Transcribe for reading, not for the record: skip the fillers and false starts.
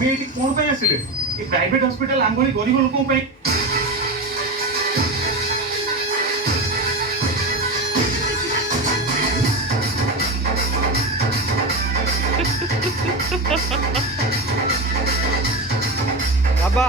आम ये कौन पे आसिले ये प्राइवेट हॉस्पिटल आम भली गरीब लोकों पे बाबा